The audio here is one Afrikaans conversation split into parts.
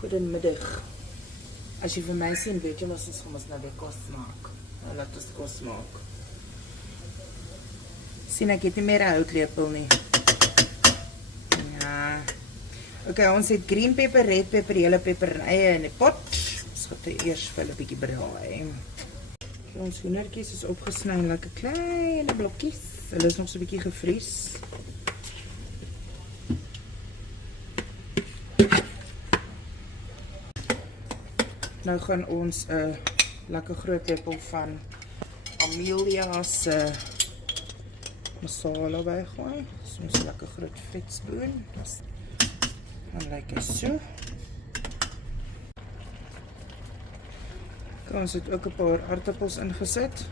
Goedemiddag. As jy vir my sien, weet jy ons gaan ons nou weer kos maak. Nou laat ons kos maak. Sien ek het nie meer 'n houtlepel nie. Ja. Okay, ons het green pepper, red pepper, yellow pepper en eie in die pot. Ons gaan eers vir 'n bietjie braai. Ons hoendertjies is opgesny in lekker klein blokkies. Hulle is nog so 'n bietjie gevries. Nou gaan ons 'n lekker groot lepel van Amelia se masala bygooi. So 'n lekker groot vetspoon. Dan lyk dit so. Ons het ook 'n paar aartappels ingesit.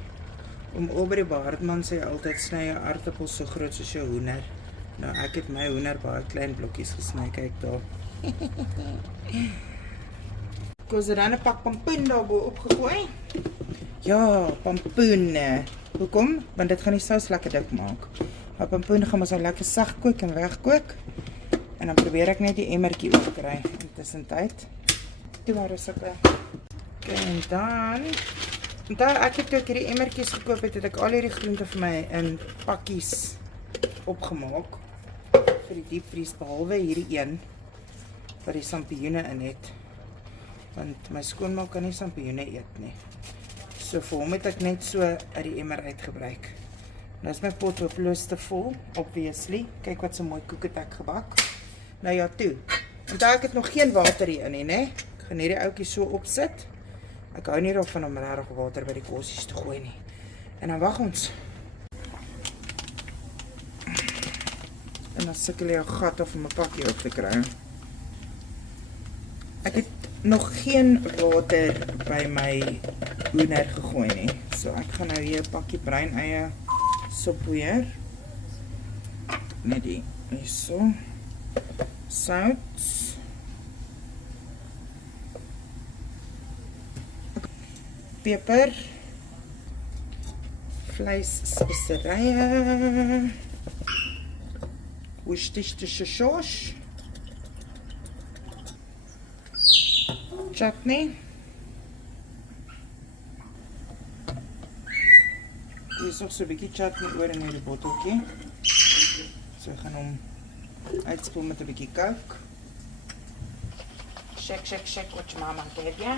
Om Aubrey Baardman sê altyd sny 'n aartappel so groot soos jou hoender. Nou ek het my hoender baie klein blokkies gesny, kyk daar. Ek het dan 'n pak pompoen daarbo opgegooi. Ja, pompoen. Hoekom? Want dit gaan die sous lekker dik maak. Maar pompoen gaan ons nou lekker sag kook en wegkook. En dan probeer ek net die emmertjie oop kry intussen tyd. Toe maar is ek. En dan ek het toe ek hierdie emmertjies gekoop het ek al hierdie groente vir my in pakkies opgemaak vir die diepvries behalwe hierdie een wat die sampioene in het. Want my skoonma kan nie sampioene eet nie. So vir hom het ek net so uit die emmer uitgebruik. Nou is my pot hopeloos te vol, obviously. Kyk wat so mooi koek het ek gebak. Nou ja, toe. En daar ek het nog geen water hierin nie, né? Ek gaan hierdie ouetjie so opsit. Ek hou nie daarvan om regtig water by die kosies te gooi nie. En dan wag ons. En dan sukkel jy 'n gat of om 'n pakkie op te kry. Ek het nog geen water by my hoender gegooi nie. So ek gaan nou hier 'n pakkie bruin eie soppoeier. Net die hierso. Sout. Peper. Vleisspeserye. Worcestershire sauce. Chutney. Hier is ook so 'n bietjie chutney oor in hierdie botteltjie. So ek gaan hom uitspoel met 'n bietjie Coke. Shake wat jou mama gee, ja.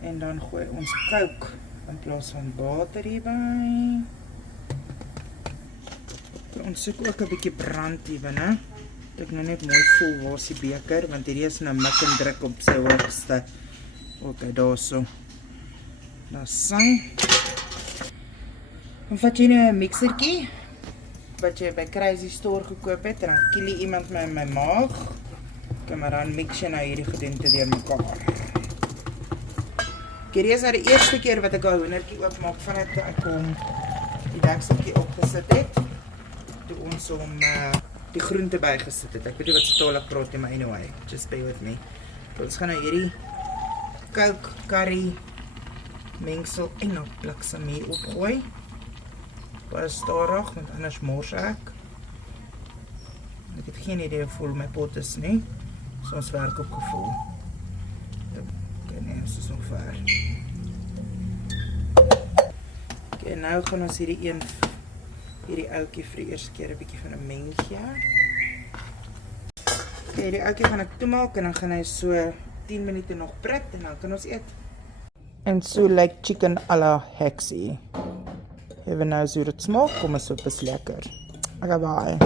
En dan gooi ons Coke in plaas van water hierby. Ons soek ook 'n bietjie brand hier binne. Ek nou net mooi voel waar is die beker, want hierdie is nou mik en druk op sy hoogste. Okay, daarso. Nou sang. Dan vat jy nou 'n mixertjie wat jy by Crazy Store gekoop het en dan kiel iemand my in my maag. Okay, maar dan mix jy nou hierdie gedeelte deur mekaar. Hierdie is nou die eerste keer wat ek 'n hoendertjie oopmaak vandat ek hom die dekseltjie opgesit het. Toe ons hom die groente bygesit het. Ek weet nie wat se taal ek praat nie, maar anyway, just bear with me. Ons gaan nou hierdie Coke, curry, mengsel en nou bliksem hier opgooi. Baie stadig, want anders mors ek. Ek het geen idee hoe vol my pot is nie. So ons werk op gevoel. Okay, nee, ons is nog ver. Okay, nou gaan ons hierdie ouetjie vir die eerste keer 'n bietjie van 'n meng gee. Okay, die ouetjie gaan ek toemaak en dan gaan hy so 10 minute nog prik en dan kan ons eet. En so lyk chicken à la Hexie. Even nou so dit smaak, kom ons op is lekker. Okay, bye.